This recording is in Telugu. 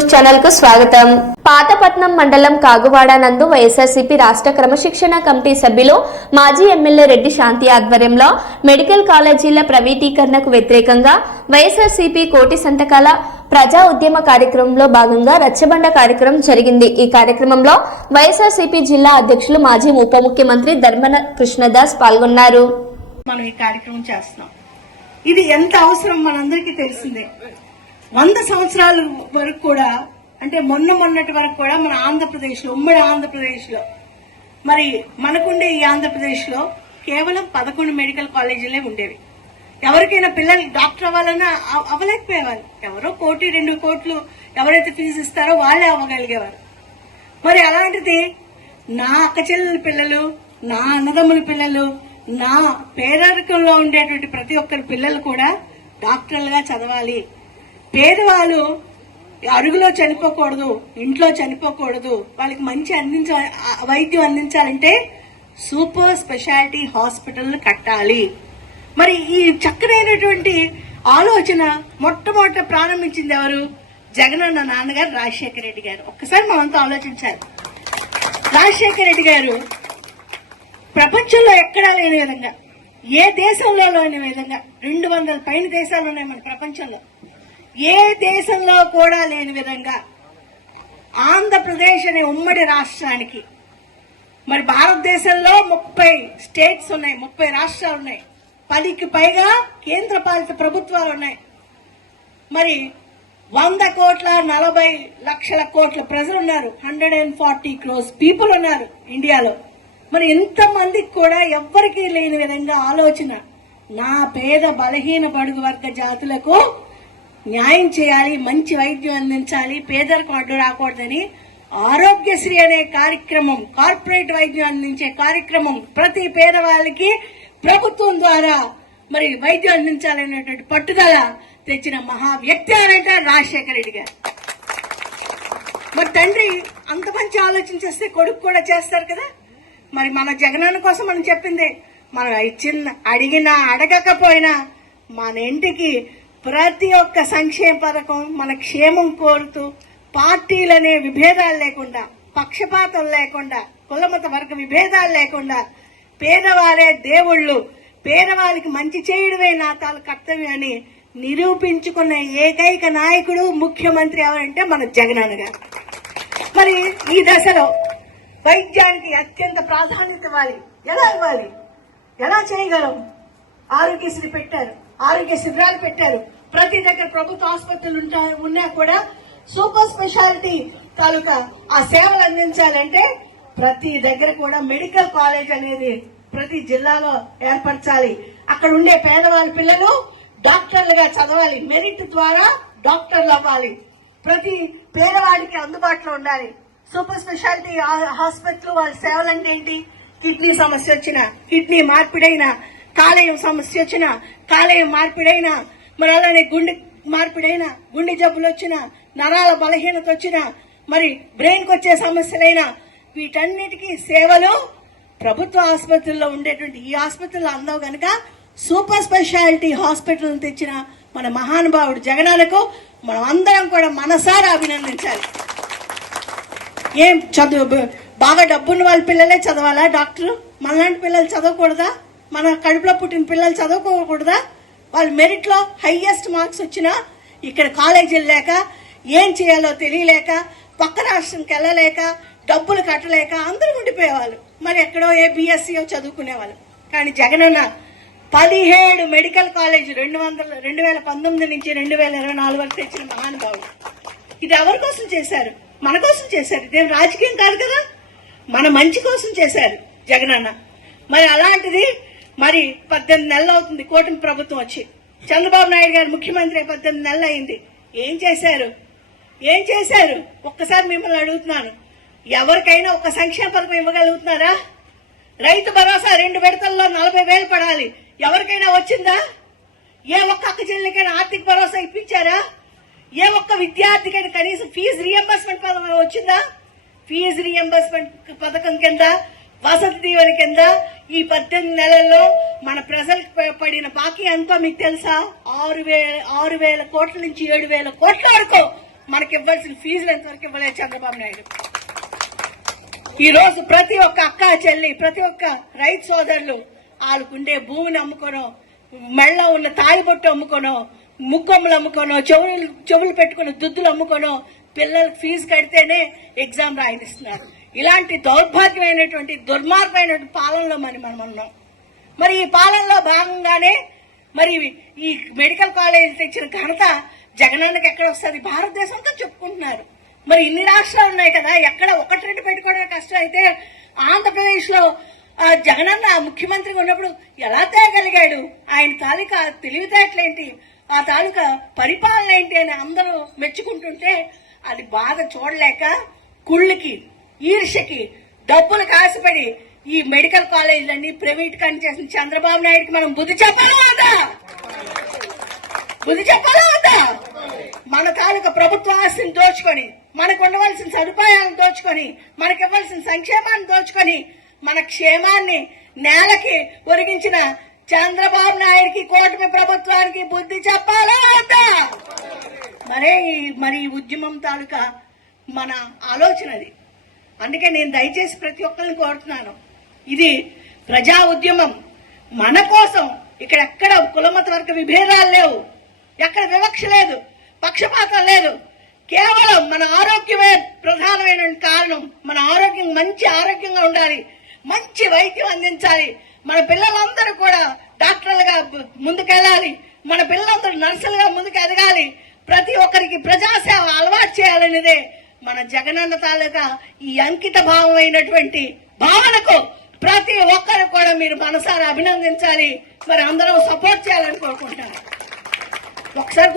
న్యూస్ ఛానల్కు స్వాగతం. పాతపట్నం మండలం కాగువాడ నందు వైఎస్ఆర్సీపీ రాష్ట్ర క్రమశిక్షణ కమిటీ సభ్యులు మాజీ ఎమ్మెల్యే రెడ్డి శాంతి ఆధ్వర్యంలో మెడికల్ కాలేజీల ప్రైవేటీకరణకు వ్యతిరేకంగా వైఎస్ఆర్సీపీ కోటి సంతకాల ప్రజా ఉద్యమ కార్యక్రమంలో భాగంగా రచ్చబండ కార్యక్రమం జరిగింది. ఈ కార్యక్రమంలో వైఎస్ఆర్సీపీ జిల్లా అధ్యక్షులు మాజీ ఉప ముఖ్యమంత్రి ధర్మన కృష్ణదాస్ పాల్గొన్నారు. మనం ఈ కార్యక్రమం చేస్తున్నాం. ఇది ఎంత అవసరం మనందరికీ తెలిసిందే. వంద సంవత్సరాల వరకు కూడా అంటే మొన్న మొన్నటి వరకు కూడా మన ఆంధ్రప్రదేశ్లో ఉమ్మడి ఆంధ్రప్రదేశ్లో మరి మనకుండే ఈ ఆంధ్రప్రదేశ్లో కేవలం పదకొండు మెడికల్ కాలేజీలే ఉండేవి. ఎవరికైనా పిల్లలు డాక్టర్ అవ్వాలన్నా అవ్వలేకపోయేవారు. ఎవరో కోటి రెండు కోట్లు ఎవరైతే ఫీజు ఇస్తారో వాళ్ళే అవ్వగలిగేవారు. మరి అలాంటిది నా అక్క చెల్లెల పిల్లలు నా అన్నదమ్ముల పిల్లలు నా పేదరికంలో ఉండేటువంటి ప్రతి ఒక్కరి పిల్లలు కూడా డాక్టర్లుగా చదవాలి. పేదవాళ్ళు అరుగులో చనిపోకూడదు ఇంట్లో చనిపోకూడదు వాళ్ళకి మంచి అందించ వైద్యం అందించాలంటే సూపర్ స్పెషాలిటీ హాస్పిటల్ కట్టాలి. మరి ఈ చక్కనైనటువంటి ఆలోచన మొట్టమొదట ప్రారంభించింది ఎవరు? జగనన్న నాన్నగారు రాజశేఖర రెడ్డి గారు. ఒక్కసారి మనంతా ఆలోచించారు రాజశేఖర రెడ్డి గారు ప్రపంచంలో ఎక్కడా లేని విధంగా ఏ దేశంలో లేని విధంగా రెండు వందల పైన దేశాలు ఉన్నాయి మన ప్రపంచంలో. ఏ దేశంలో కూడా లేని విధంగా ఆంధ్రప్రదేశ్ అనే ఉమ్మడి రాష్ట్రానికి మరి భారతదేశంలో ముప్పై స్టేట్స్ ఉన్నాయి ముప్పై రాష్ట్రాలు ఉన్నాయి. పదికి పైగా కేంద్ర పాలిత ప్రభుత్వాలు ఉన్నాయి. మరి వంద కోట్ల నలభై లక్షల కోట్ల ప్రజలు ఉన్నారు. Hundred and forty crores people ఉన్నారు ఇండియాలో. మరి ఇంతమందికి కూడా ఎవ్వరికీ లేని విధంగా ఆలోచన. నా పేద బలహీన బడుగు వర్గ జాతులకు న్యాయం చేయాలి మంచి వైద్యం అందించాలి పేదరికం అడ్డు రాకూడదని ఆరోగ్యశ్రీ అనే కార్యక్రమం కార్పొరేట్ వైద్యం అందించే కార్యక్రమం ప్రతి పేదవాళ్ళకి ప్రభుత్వం ద్వారా మరి వైద్యం అందించాలనేటువంటి పట్టుదల తెచ్చిన మహా వ్యక్తి అంటే రాజశేఖర రెడ్డి గారు. మరి తండ్రి అంత మంచి ఆలోచన చేస్తే కొడుకు కూడా చేస్తారు కదా? మరి మన జగనన్న కోసం మనం చెప్పింది మనం ఇచ్చిన అడిగినా అడగకపోయినా మన ఇంటికి ప్రతి ఒక్క సంక్షేమ పథకం మన క్షేమం కోరుతూ పార్టీలనే విభేదాలు లేకుండా పక్షపాతం లేకుండా కులమత వర్గ విభేదాలు లేకుండా పేదవారే దేవుళ్ళు పేదవారికి మంచి చేయడమే నా తాల కర్తవ్యం అని నిరూపించుకున్న ఏకైక నాయకుడు ముఖ్యమంత్రి ఎవరంటే మన జగనన్న గారు. మరి ఈ దశలో వైద్యానికి అత్యంత ప్రాధాన్యత ఇవ్వాలి. ఎలా ఇవ్వాలి? ఎలా చేయగలం? ఆరోగ్యశ్రీ పెట్టారు. ఆరోగ్య శిబిరాలు పెట్టారు. ప్రతి దగ్గర ప్రభుత్వ ఆసుపత్రులు ఉంటా ఉన్నా కూడా సూపర్ స్పెషాలిటీ తాలూకా ఆ సేవలు అందించాలంటే ప్రతి దగ్గర కూడా మెడికల్ కాలేజ్ అనేది ప్రతి జిల్లాలో ఏర్పరచాలి. అక్కడ ఉండే పేదవాళ్ళ పిల్లలు డాక్టర్లుగా చదవాలి. మెరిట్ ద్వారా డాక్టర్లు అవ్వాలి. ప్రతి పేదవాడికి అందుబాటులో ఉండాలి. సూపర్ స్పెషాలిటీ హాస్పిటల్ వాళ్ళ సేవలు అంటే ఏంటి? కిడ్నీ సమస్య వచ్చిన కిడ్నీ మార్పిడైన కాలేయం సమస్య వచ్చిన కాలేయం మార్పిడైనా మరి అలానే గుండె మార్పిడైనా గుండె జబ్బులు వచ్చిన నరాల బలహీనత వచ్చిన మరి బ్రెయిన్కి వచ్చే సమస్యలైనా వీటన్నిటికీ సేవలు ప్రభుత్వ ఆసుపత్రుల్లో ఉండేటువంటి ఈ ఆసుపత్రులు అందవు కనుక సూపర్ స్పెషాలిటీ హాస్పిటల్ తెచ్చిన మన మహానుభావుడు జగనాలకు మనం అందరం కూడా మనసారా అభినందించాలి. ఏం చదువు బాగా డబ్బున్న వాళ్ళ పిల్లలే చదవాలా డాక్టర్? మనలాంటి పిల్లలు చదవకూడదా? మన కడుపులో పుట్టిన పిల్లలు చదువుకోకూడదా? వాళ్ళు మెరిట్లో హయ్యెస్ట్ హైయెస్ట్ మార్క్స్ వచ్చినా ఇక్కడ కాలేజీలు లేక ఏం చేయాలో తెలియలేక పక్క రాష్ట్రంకి వెళ్ళలేక డబ్బులు కట్టలేక అందరూ ఉండిపోయేవాళ్ళు. మరి ఎక్కడో ఏ బీఎస్సీయో చదువుకునేవాళ్ళు. కానీ జగనన్న పదిహేడు మెడికల్ కాలేజ్ రెండు వందల రెండు వేల పంతొమ్మిది నుంచి రెండు వేల ఇరవై నాలుగు వరకు తెచ్చిన మహానుభావుడు. ఇది ఎవరి కోసం చేశారు? మన కోసం చేశారు. ఇదేం రాజకీయం కాదు కదా? మన మంచి కోసం చేశారు జగనన్న మరి అలాంటిది మరి పద్దెనిమిది నెలలు అవుతుంది కూటమి ప్రభుత్వం వచ్చి. చంద్రబాబు నాయుడు గారు ముఖ్యమంత్రి పద్దెనిమిది నెలలు అయింది. ఏం చేశారు? ఏం చేశారు? ఒక్కసారి మిమ్మల్ని అడుగుతున్నాను. ఎవరికైనా ఒక సంక్షేమ పథకం ఇవ్వగలుగుతున్నారా? రైతు భరోసా రెండు విడతల్లో నలభై వేలు పడాలి. ఎవరికైనా వచ్చిందా? ఏ ఒక్క అక్క చెల్లికైనా ఆర్థిక భరోసా ఇప్పించారా? ఏ ఒక్క విద్యార్థికైనా కనీసం ఫీజు రియంబర్స్మెంట్ పథకం వచ్చిందా? ఫీజు రియంబర్స్మెంట్ పథకం కింద వసతి దీవెన కింద ఈ పద్దెనిమిది నెలల్లో మన ప్రజలకు పడిన బాకీ ఎంతో మీకు తెలుసా? ఆరు వేల ఆరు వేల కోట్ల నుంచి ఏడు వేల కోట్ల వరకు మనకి ఇవ్వాల్సిన ఫీజులు ఎంతవరకు ఇవ్వలేదు చంద్రబాబు నాయుడు. ఈ రోజు ప్రతి ఒక్క అక్క చెల్లి ప్రతి ఒక్క రైతు సోదరులు వాళ్ళకుండే భూమిని అమ్ముకోనో మెళ్ళ ఉన్న తాలిబొట్టు అమ్ముకోనో ముక్కొమ్మలు అమ్ముకోనో చెవులు చెవులు పెట్టుకుని దుద్దులు అమ్ముకోనో పిల్లలకు ఫీజు కడితేనే ఎగ్జామ్ రాయనిస్తున్నారు. ఇలాంటి దౌర్భాగ్యమైనటువంటి దుర్మార్గమైనటువంటి పాలనలో మరి మనం ఉన్నాం. మరి ఈ పాలనలో భాగంగానే మరి ఈ మెడికల్ కాలేజీ తెచ్చిన ఘనత జగనానికి ఎక్కడ వస్తుంది? భారతదేశంతో చెప్పుకుంటున్నారు. మరి ఇన్ని రాష్ట్రాలు ఉన్నాయి కదా ఎక్కడ ఒకటి రెండు పెట్టుకోవడం కష్టం అయితే ఆంధ్రప్రదేశ్లో ఆ, జగనన్న ముఖ్యమంత్రిగా ఉన్నప్పుడు ఎలా తేగలిగాడు? ఆయన తాలూకా తెలివితేటలేంటి ఆ తాలూకా పరిపాలన ఏంటి అని అందరూ మెచ్చుకుంటుంటే అది బాధ చూడలేక కుళ్ళకి ఈర్షకి డబ్బులు కాసిపడి ఈ మెడికల్ కాలేజీలన్నీ ప్రైవేట్ కని చేసిన చంద్రబాబు నాయుడుకి మనం బుద్ధి చెప్పాలా వద్దా? బుద్ధి చెప్పాలా వద్దా? మన తాలూకా ప్రభుత్వ ఆస్తిని దోచుకొని మనకు ఉండవలసిన సదుపాయాలను దోచుకొని మనకి ఇవ్వాల్సిన సంక్షేమాన్ని దోచుకొని మన క్షేమాన్ని నేలకి ఒరిగించిన చంద్రబాబు నాయుడికి కూటమి ప్రభుత్వానికి బుద్ధి చెప్పాలా వద్దా? మరే మరి ఈ ఉద్యమం తాలూకా మన ఆలోచనది. అందుకే నేను దయచేసి ప్రతి ఒక్కరిని కోరుతున్నాను. ఇది ప్రజా ఉద్యమం. మన కోసం ఇక్కడ ఎక్కడ కులమత వర్గ విభేదాలు లేవు. ఎక్కడ వివక్ష లేదు. పక్షపాతం లేదు. కేవలం మన ఆరోగ్యమే ప్రధానమైన కారణం. మన ఆరోగ్యం మంచి ఆరోగ్యంగా ఉండాలి. మంచి వైద్యం అందించాలి. మన పిల్లలందరూ కూడా డాక్టర్లుగా ముందుకెళ్ళాలి. మన పిల్లలందరూ నర్సులుగా ముందుకు ఎదగాలి ప్రతి ఒక్కరికి ప్రజాసేవ అలవాటు చేయాలనేదే మన జగనన్న తాలూకా ఈ అంకిత భావమైనటువంటి భావనకు ప్రతి ఒక్కరు కూడా మీరు మనసారా అభినందించాలి. మరి అందరం సపోర్ట్ చేయాలని కోరుకుంటాను ఒకసారి